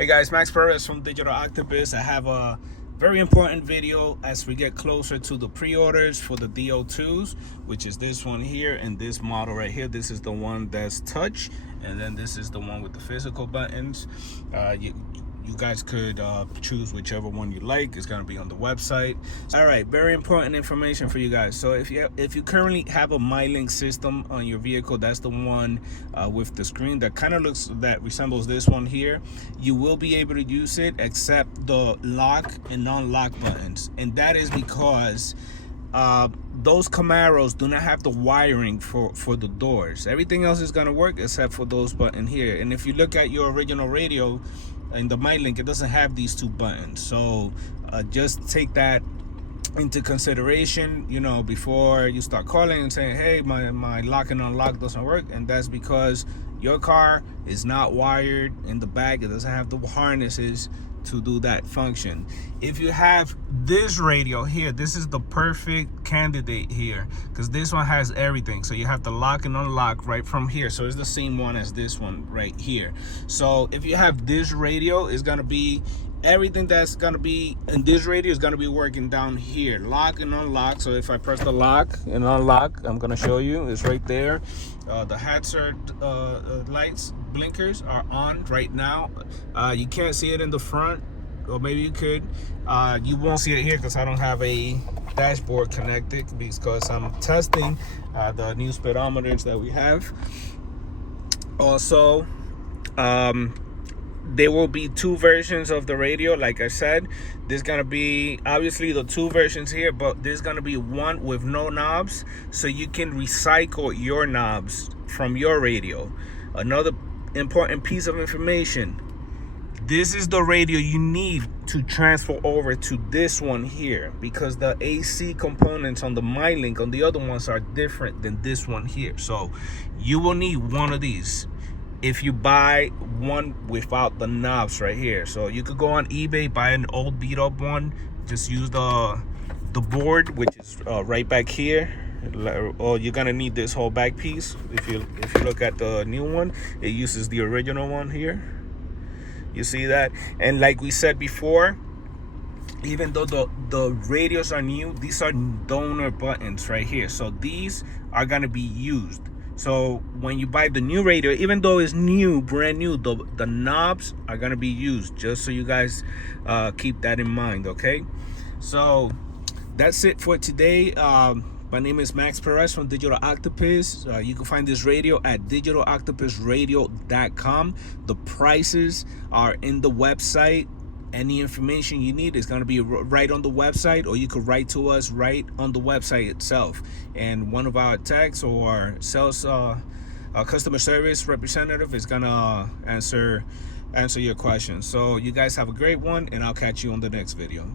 Hey guys, Max Perez from Digital Octopus. I have a very important video as we get closer to the pre-orders for the DO2s, which is this one here and this model right here. This is the one that's touch, and then this is the one with the physical buttons. You guys could choose whichever one you like. It's going to be on the website. All right, very important information for you guys. So if you currently have a MyLink system on your vehicle, that's the one with the screen that resembles this one here. You will be able to use it except the lock and non-lock buttons, and that is because those Camaros do not have the wiring for the doors. Everything else is going to work except for those buttons here. And if you look at your original radio in the MyLink, it doesn't have these two buttons. So just take that into consideration, before you start calling and saying, hey, my lock and unlock doesn't work. And that's because your car is not wired in the back. It doesn't have the harnesses to do that function. If you have this radio here, this is the perfect candidate here, because this one has everything. So you have the lock and unlock right from here. So it's the same one as this one right here. So if you have this radio, it's gonna be everything that's gonna be in this radio is gonna be working down here, lock and unlock. So if I press the lock and unlock, I'm gonna show you, it's right there. The hazard lights, blinkers are on right now. You can't see it in the front, or maybe you could. You won't see it here because I don't have a dashboard connected, because I'm testing the new speedometers that we have. Also, there will be two versions of the radio. Like I said, there's gonna be obviously the two versions here, but there's gonna be one with no knobs, so you can recycle your knobs from your radio. Another important piece of information: this is the radio you need to transfer over to this one here, because the AC components on the MyLink on the other ones are different than this one here. So you will need one of these if you buy one without the knobs right here. So you could go on eBay, buy an old beat up one, just use the board, which is right back here. Or you're gonna need this whole back piece. If you look at the new one, it uses the original one here. You see that? And like we said before, even though the radios are new, these are donor buttons right here. So these are gonna be used. So when you buy the new radio, even though it's new, brand new, the knobs are gonna be used, just so you guys keep that in mind, okay? So that's it for today. My name is Max Perez from Digital Octopus. You can find this radio at digitaloctopusradio.com. The prices are in the website. Any information you need is going to be right on the website, or you could write to us right on the website itself, and one of our techs or sales customer service representative is going to answer your questions. So you guys have a great one, and I'll catch you on the next video.